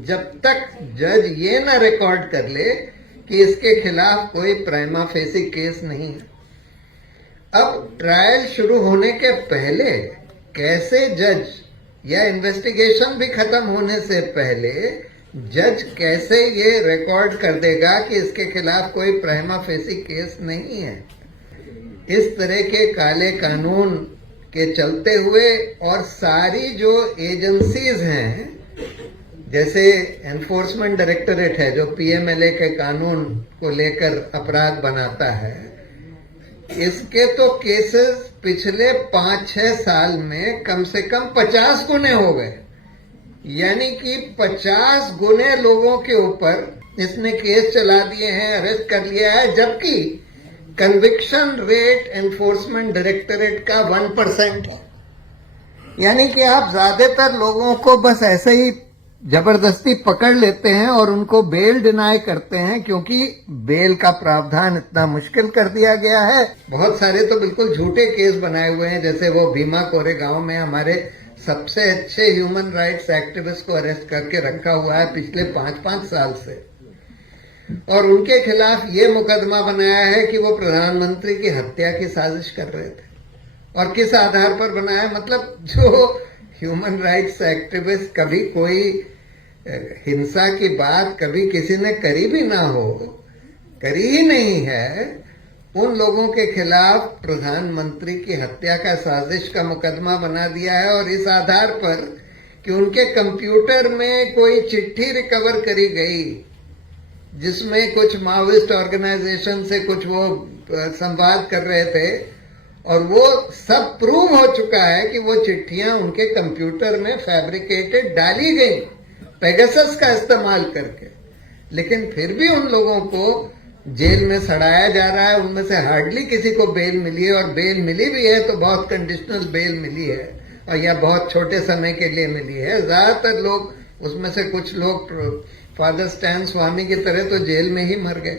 जब तक जज ये ना रिकॉर्ड कर ले कि इसके खिलाफ कोई प्राइमा फेसी केस नहीं है। अब ट्रायल शुरू होने के पहले कैसे जज, या इन्वेस्टिगेशन भी खत्म होने से पहले जज कैसे ये रिकॉर्ड कर देगा कि इसके खिलाफ कोई प्राइमा फेसी केस नहीं है। इस तरह के काले कानून के चलते हुए और सारी जो एजेंसीज हैं, जैसे एनफोर्समेंट डायरेक्टरेट है जो पीएमएलए के कानून को लेकर अपराध बनाता है, इसके तो केसेस पिछले 5-6 साल में कम से कम 50 गुने हो गए। यानी कि 50 गुने लोगों के ऊपर इसने केस चला दिए हैं, अरेस्ट कर लिया है, जबकि कन्विक्शन रेट एनफोर्समेंट डायरेक्टरेट का 1% है। यानी कि आप ज्यादातर लोगों को बस ऐसे ही जबरदस्ती पकड़ लेते हैं और उनको बेल डिनाई करते हैं, क्योंकि बेल का प्रावधान इतना मुश्किल कर दिया गया है। बहुत सारे तो बिल्कुल झूठे केस बनाए हुए हैं, जैसे वो भीमा कोरेगांव में हमारे सबसे अच्छे ह्यूमन राइट्स एक्टिविस्ट को अरेस्ट करके रखा हुआ है पिछले 5-5 साल से, और उनके खिलाफ ये मुकदमा बनाया है कि वो प्रधानमंत्री की हत्या की साजिश कर रहे थे। और किस आधार पर बनाया? मतलब जो ह्यूमन राइट्स एक्टिविस्ट कभी कोई हिंसा की बात कभी किसी ने करी भी ना हो, करी ही नहीं है, उन लोगों के खिलाफ प्रधानमंत्री की हत्या का साजिश का मुकदमा बना दिया है। और इस आधार पर कि उनके कंप्यूटर में कोई चिट्ठी रिकवर करी गई जिसमें कुछ माओइस्ट ऑर्गेनाइजेशन से कुछ वो संवाद कर रहे थे, और वो सब प्रूव हो चुका है कि वो चिट्ठियां उनके कंप्यूटर में फैब्रिकेटेड डाली गई पेगासस का इस्तेमाल करके। लेकिन फिर भी उन लोगों को जेल में सड़ाया जा रहा है। उनमें से हार्डली किसी को बेल मिली है, और बेल मिली भी है तो बहुत कंडीशनल बेल मिली है, और यह बहुत छोटे समय के लिए मिली है। ज्यादातर लोग, उसमें से कुछ लोग फादर स्टैन स्वामी की तरह तो जेल में ही मर गए।